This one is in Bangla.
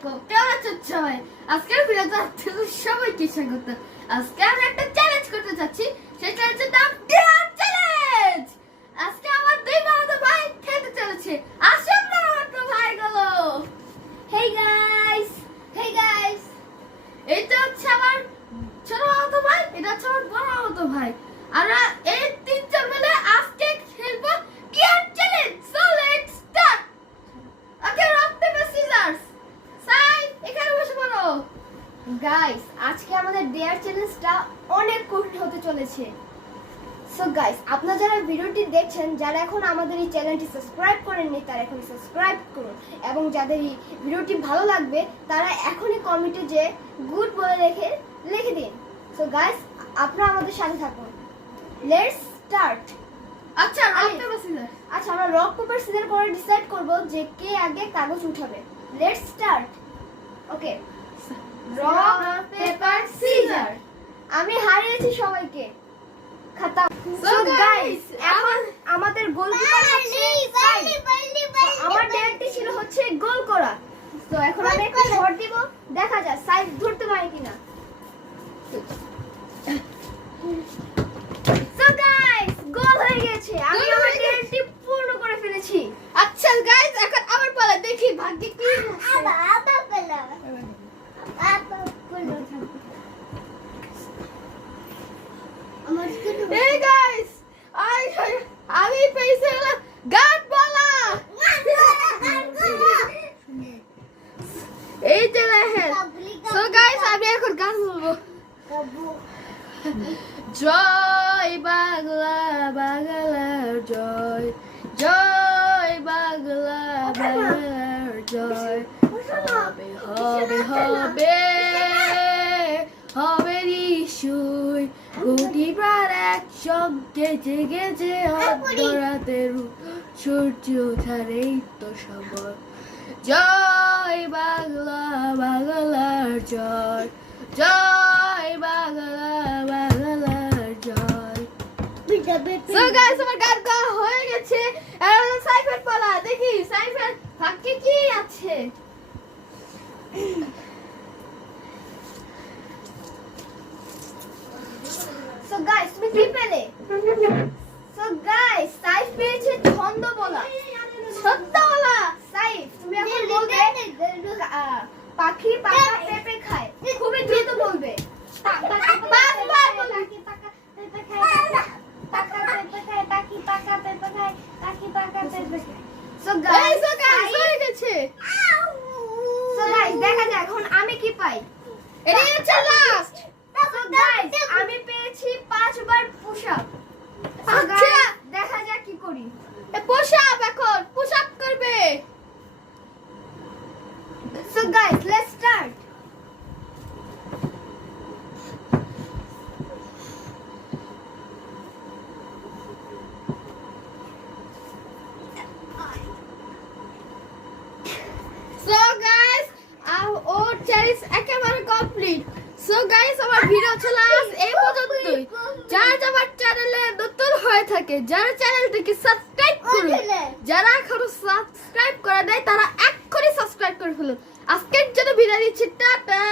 আলাইকুম, কেমন আছেন সবাই? আজকের ভিডিওতে আপনাদের সবাইকে স্বাগত। আজকে আমরা একটা চ্যালেঞ্জ করতে যাচ্ছি। সেই চ্যালেঞ্জের নাম ডিয়ার চ্যালেঞ্জ। আজকে আমার দুই মামাতো ভাই খেলতে চলেছে। আসুন না মামাতো ভাইগুলো। Hey guys, hey guys. এটা হচ্ছে আমার ছোট মামাতো ভাই, এটা হচ্ছে আমার বড় মামাতো ভাই। আমরা এই তিনজন মিলে আজকে খেলবো dare challenge. So let's start. Okay, rock paper scissors. সাই, এখানে বসে পড়ো। গাইস, আজকে আমাদের ডেয়ার চ্যালেঞ্জটা অনেক কঠিন হতে চলেছে। সো গাইস, আপনারা যারা ভিডিওটি দেখছেন, যারা এখন আমাদের এই চ্যানেলটি সাবস্ক্রাইব করেননি, তারা এখন সাবস্ক্রাইব করুন, এবং যাদের এই ভিডিওটি ভালো লাগবে তারা এখনই কমেন্টে যে গুড বলে লিখে দিন। সো গাইস, আপনারা আমাদের সাথে থাকুন। Let's start. আচ্ছা, রক পেপার সিজার্স। আচ্ছা, আমরা রক পেপার সিজার করে ডিসাইড করব যে কে আগে কাগজ উঠাবে। Let's start. Okay, rock paper scissor. আমি হারিয়েছি সবাইকে। খাতা। So guys, এখন আমাদের গোলকিপার হচ্ছে সাই। আমার ডেয়ারটি ছিল হচ্ছে গোল করা। তো এখন আমি একটা শট দিব, দেখা যাক সাই ধরতে পারে কিনা। সো গাইস, গোল হয়ে গেছে। আমি আমার ডেয়ারটি পূর্ণ করে ফেলেছি। আচ্ছা গাইস, এখন আমার পালা, দেখি ভাগ্যে কি আছে। Hey guys, আমি পেয়েছিলাম গান বলা। এই যে দেখেন। So guys, আমি এখন গান বলবো। জয় বাংলা, বাংলার জয়, জয় বাংলা, বাংলার জয়। হবে হবে হবে হবে নিশ্চয়, কোটি প্রাণ একসঙ্গে জেগেছে অন্তরাতের সূর্য ওঠার এই তো সময়। জয় বাংলা, বাংলার জয়, জয় বাংলা, বাংলার জয়। So guys, আমার গান গাওয়া হয়ে গেছে। এখন সাইফার পালা, দেখি সাইফার ভাগ্যে কি আছে। সো গাইস, তুমি কি পেলে? সো গাইস, সাইফ পেয়েছে ছন্দ বলা। সত্য বলা। সাইফ, তুমি এখন বলবে পাখি পাকা পেঁপে খায়। খুবই দ্রুত বলবে। পাঁচবার বলবে। পাখি পাকা পেঁপে খায়, পাকা পেঁপে খায়, পাখি পাকা পেঁপে খায়, পাখি পাকা পেঁপে খায়। সো এই গাইস, so guys, হয়ে গেছে। সো গাইস, দেখা যাক এখন আমি কি পাই। এটাই হচ্ছে লাস্ট। সো গাইস, আমি পেয়েছি 5 বার পুশ আপ। আচ্ছা, দেখা যাক কি করি। পুশ আপ, এখন পুশ আপ করবে। So guys, let's start. So guys, or challenge একেবারে কমপ্লিট। So guys, আমার ভিডিও চলে এই পর্যন্তই। যারা আমার চ্যানেলে নতুন হয়ে থাকে, যারা চ্যানেলটিকে সাবস্ক্রাইব করুন, যারা এখনো সাবস্ক্রাইব করে নাই তারা এক্ষুনি সাবস্ক্রাইব করে ফেলুন। আজকের জন্য বিদায় নিচ্ছি, টাটা।